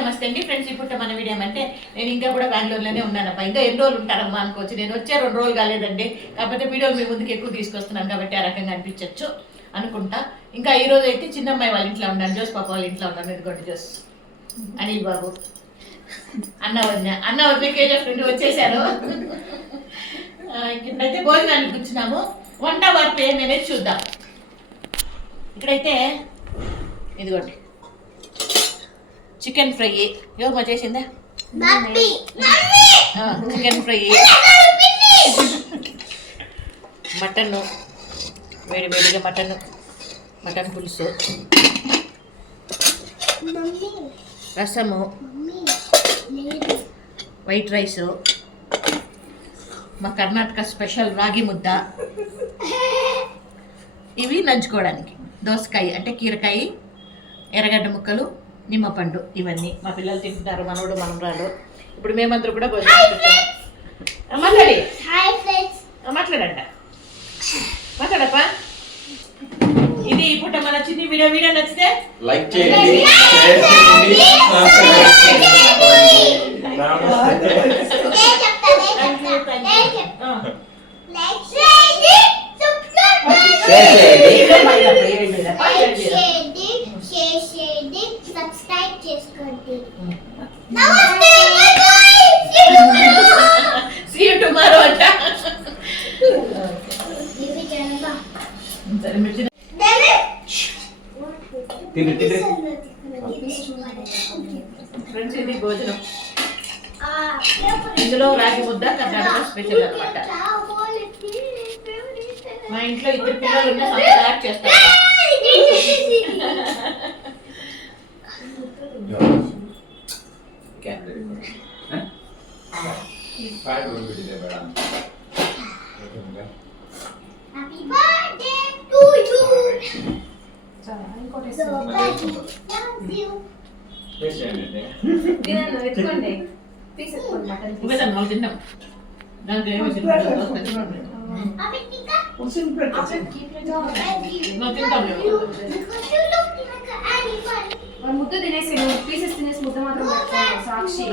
నమస్తే అండి ఫ్రెండ్స్. ఇప్పుడు మన వీడియో అంటే నేను ఇంకా కూడా బెంగళూరులోనే ఉన్నానప్ప. ఇంకా ఎన్ని రోజులు ఉంటారమ్మా అనుకోవచ్చు. నేను వచ్చే 2 రోజులు కాలేదండి. కాకపోతే వీడియోలు మీ ముందుకు ఎక్కువ తీసుకొస్తున్నాను కాబట్టి ఆ రకంగా అనిపించవచ్చు అనుకుంటా. ఇంకా ఈ రోజు అయితే చిన్నమ్మాయి వాళ్ళ ఇంట్లో ఉన్నాను, జోస్ పాప వాళ్ళ ఇంట్లో ఉన్నాను. ఇదిగోండి జోస్, అనిల్ బాబు, అన్న వదిన కేజీఎఫ్ నుండి వచ్చేసారు. ఇక్కడైతే భోజనానికి కూర్చున్నాము. వంట వార్పు ఏమనేది చూద్దాం. ఇక్కడైతే ఇదిగోండి చికెన్ ఫ్రై. ఎవరు చేసిందా? చికెన్ ఫ్రై, మటన్, వేడిగా మటన్ పులుసు, రసము, వైట్ రైసు, మా కర్ణాటక స్పెషల్ రాగి ముద్ద. ఇవి నంచుకోవడానికి దోసకాయ అంటే కీరకాయ, ఎర్రగడ్డ ముక్కలు, నిమ్మపండు. ఇవన్నీ మా పిల్లలు తింటున్నారు, మనవడు మనవరాలు. ఇప్పుడు మేమందరూ కూడా మాట్లాడంట మాట్లాడప్పా. ఇది ఇప్పుడు మన చిన్ని వీడియో నచ్చితే లైక్ చేయండి, షేర్ చేయండి, సబ్స్క్రైబ్ చేసుకోండి. See you tomorrow అంట. ఫ్రెండ్స్, ఇది భోజనం. ఇందులో రాగి ముద్ద కర్ణాటక స్పెషల్ అన్నమాట. మా ఇంట్లో 2 పిల్లలు ఉన్న తయారు చేస్తారు. Happy birthday to you. Love you. తిన్నాం. దాంట్లో ఏమి ముద్ద తినేసి పీసెస్ తినేసి ముద్ద మాత్రం సాక్షి.